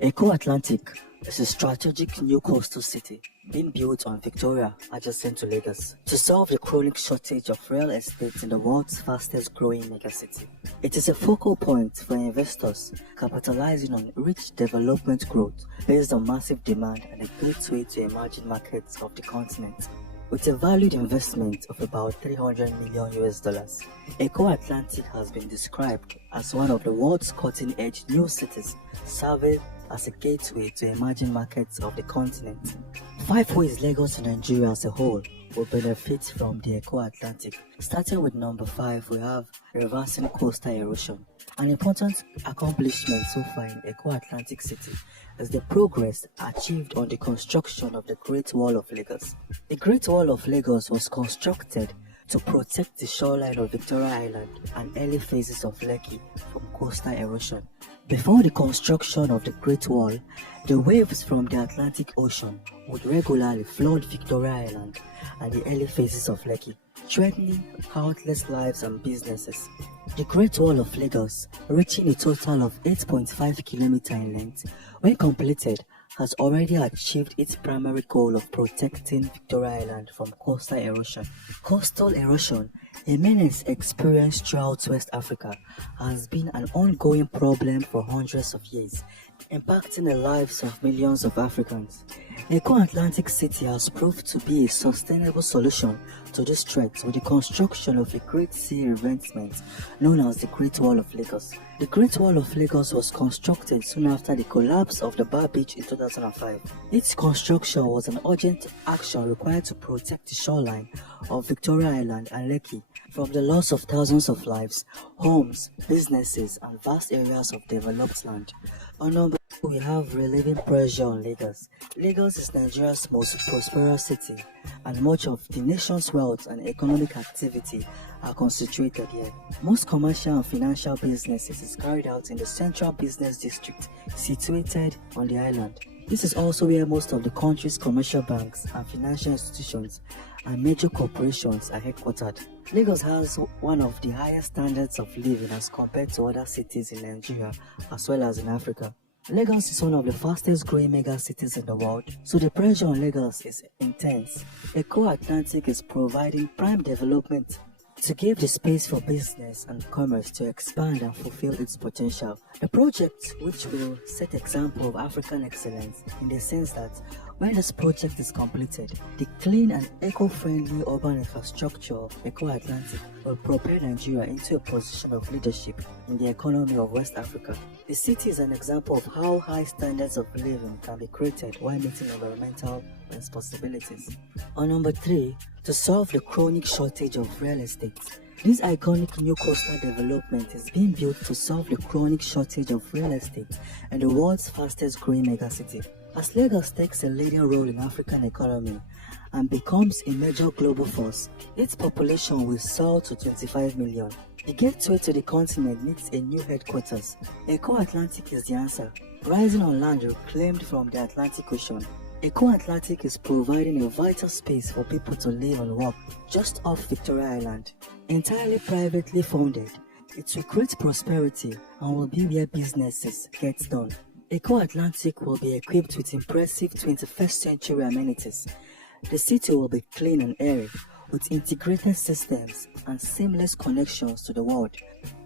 Eco Atlantic is a strategic new coastal city being built on Victoria, adjacent to Lagos, to solve the chronic shortage of real estate in the world's fastest growing megacity. It is a focal point for investors capitalizing on rich development growth based on massive demand and a gateway to emerging markets of the continent. With a valued investment of about 300 million US dollars, Eco Atlantic has been described as one of the world's cutting-edge new cities, serving as a gateway to emerging markets of the continent. 5 ways Lagos and Nigeria as a whole will benefit from the Eco Atlantic. Starting with number 5, we have reversing coastal erosion. An important accomplishment so far in Eco Atlantic City is the progress achieved on the construction of the Great Wall of Lagos. The Great Wall of Lagos was constructed to protect the shoreline of Victoria Island and early phases of Lekki from coastal erosion. Before the construction of the Great Wall, the waves from the Atlantic Ocean would regularly flood Victoria Island and the early phases of Lekki, threatening countless lives and businesses. The Great Wall of Lagos, reaching a total of 8.5 km in length, when completed, has already achieved its primary goal of protecting Victoria Island from coastal erosion. Coastal erosion, a menace experienced throughout West Africa, has been an ongoing problem for hundreds of years, impacting the lives of millions of Africans. Eco Atlantic City has proved to be a sustainable solution to this threat with the construction of a Great Sea Reinvestment known as the Great Wall of Lagos. The Great Wall of Lagos was constructed soon after the collapse of the Bar Beach in 2005. Its construction was an urgent action required to protect the shoreline of Victoria Island and Lekki from the loss of thousands of lives, homes, businesses, and vast areas of developed land. On number 2, we have relieving pressure on Lagos. Lagos is Nigeria's most prosperous city, and much of the nation's wealth and economic activity are concentrated here. Most commercial and financial businesses is carried out in the Central Business District, situated on the island. This is also where most of the country's commercial banks and financial institutions and major corporations are headquartered. Lagos has one of the highest standards of living as compared to other cities in Nigeria as well as in Africa. Lagos is one of the fastest growing mega cities in the world, so the pressure on Lagos is intense. Eco Atlantic is providing prime development to give the space for business and commerce to expand and fulfill its potential. The project, which will set example of African excellence in the sense that when this project is completed, the clean and eco-friendly urban infrastructure of Eco Atlantic will propel Nigeria into a position of leadership in the economy of West Africa. The city is an example of how high standards of living can be created while meeting environmental responsibilities. On number 3, to solve the chronic shortage of real estate. This iconic new coastal development is being built to solve the chronic shortage of real estate in the world's fastest growing megacity. As Lagos takes a leading role in African economy and becomes a major global force, its population will soar to 25 million. The gateway to the continent needs a new headquarters. Eco Atlantic is the answer, rising on land reclaimed from the Atlantic Ocean. Eco Atlantic is providing a vital space for people to live and work just off Victoria Island. Entirely privately funded, it will create prosperity and will be where businesses get done. Eco Atlantic will be equipped with impressive 21st century amenities. The city will be clean and airy, with integrated systems and seamless connections to the world.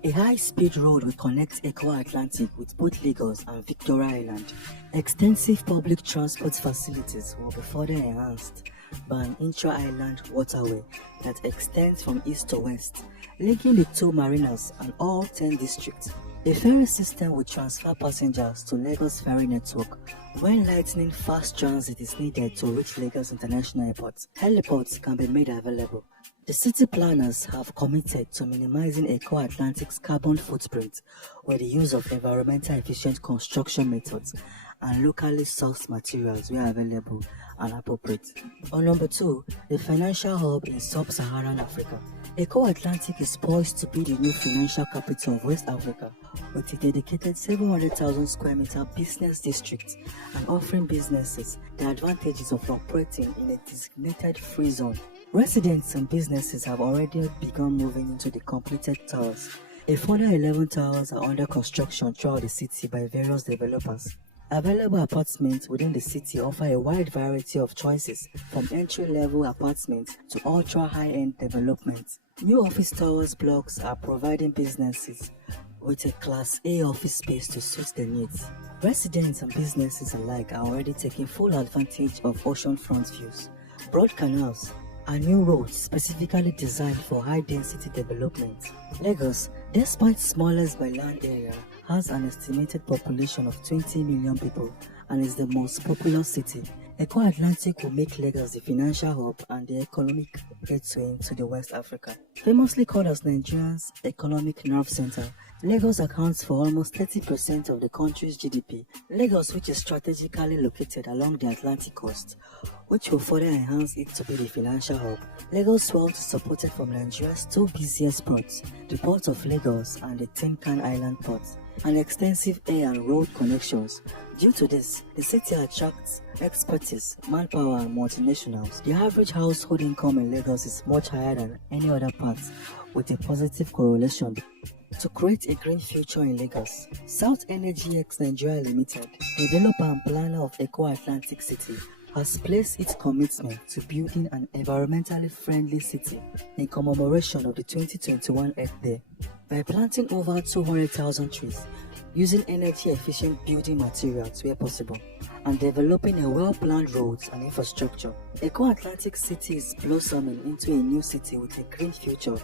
A high-speed road will connect Eco Atlantic with both Lagos and Victoria Island. Extensive public transport facilities will be further enhanced by an intra-island waterway that extends from east to west, linking the 2 marinas and all 10 districts. A ferry system will transfer passengers to Lagos Ferry Network when lightning fast transit is needed to reach Lagos International Airport. Heliports can be made available. The city planners have committed to minimizing Eco Atlantic's carbon footprint with the use of environmental efficient construction methods and locally sourced materials where available and appropriate. On number 2, the financial hub in sub-Saharan Africa. Eco Atlantic is poised to be the new financial capital of West Africa, with a dedicated 700,000 square meter business district and offering businesses the advantages of operating in a designated free zone. Residents and businesses have already begun moving into the completed towers. A further 11 towers are under construction throughout the city by various developers. Available apartments within the city offer a wide variety of choices, from entry-level apartments to ultra-high-end developments. New office towers blocks are providing businesses with a Class A office space to suit their needs. Residents and businesses alike are already taking full advantage of oceanfront views, broad canals, and new roads specifically designed for high-density development. Lagos, despite smallest by land area, has an estimated population of 20 million people and is the most populous city. Eko Atlantic will make Lagos the financial hub and the economic gateway into the West Africa. Famously called as Nigeria's economic nerve center, Lagos accounts for almost 30% of the country's GDP. Lagos, which is strategically located along the Atlantic coast, which will further enhance it to be the financial hub. Lagos wealth is supported from Nigeria's two busiest ports, the Port of Lagos and the Tin Can Island port, and extensive air and road connections. Due to this, the city attracts expertise, manpower, and multinationals. The average household income in Lagos is much higher than any other part, with a positive correlation. To create a green future in Lagos, South Energy X Nigeria Limited, developer and planner of Eko Atlantic City, has placed its commitment to building an environmentally friendly city in commemoration of the 2021 Earth Day by planting over 200,000 trees, using energy-efficient building materials where possible, and developing a well-planned roads and infrastructure. Eko Atlantic City is blossoming into a new city with a green future.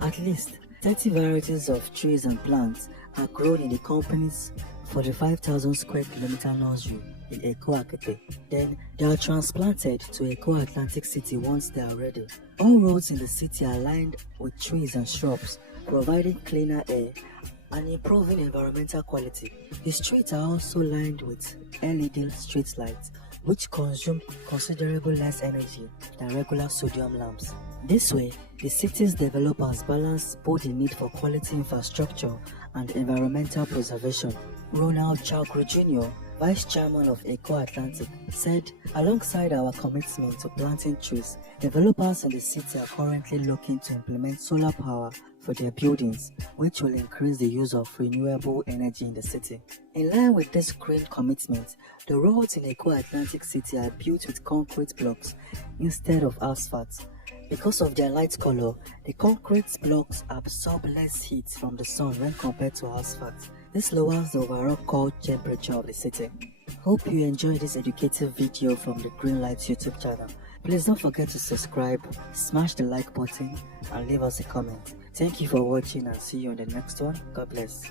At least 30 varieties of trees and plants are grown in the company's 45,000 square kilometer nursery in Eko Akete. Then they are transplanted to Eko Atlantic City once they are ready. All roads in the city are lined with trees and shrubs, providing cleaner air and improving environmental quality. The streets are also lined with LED street lights, which consume considerably less energy than regular sodium lamps. This way, the city's developers balance both the need for quality infrastructure and environmental preservation. Ronald Chakru Jr., Vice Chairman of Eko Atlantic, said, "Alongside our commitment to planting trees, developers in the city are currently looking to implement solar power for their buildings, which will increase the use of renewable energy in the city." In line with this green commitment, the roads in Eko Atlantic City are built with concrete blocks instead of asphalt. Because of their light color, the concrete blocks absorb less heat from the sun when compared to asphalt. This lowers the overall cold temperature of the city. Hope you enjoyed this educative video from the Greenlight YouTube channel. Please don't forget to subscribe, smash the like button, and leave us a comment. Thank you for watching and see you on the next one. God bless.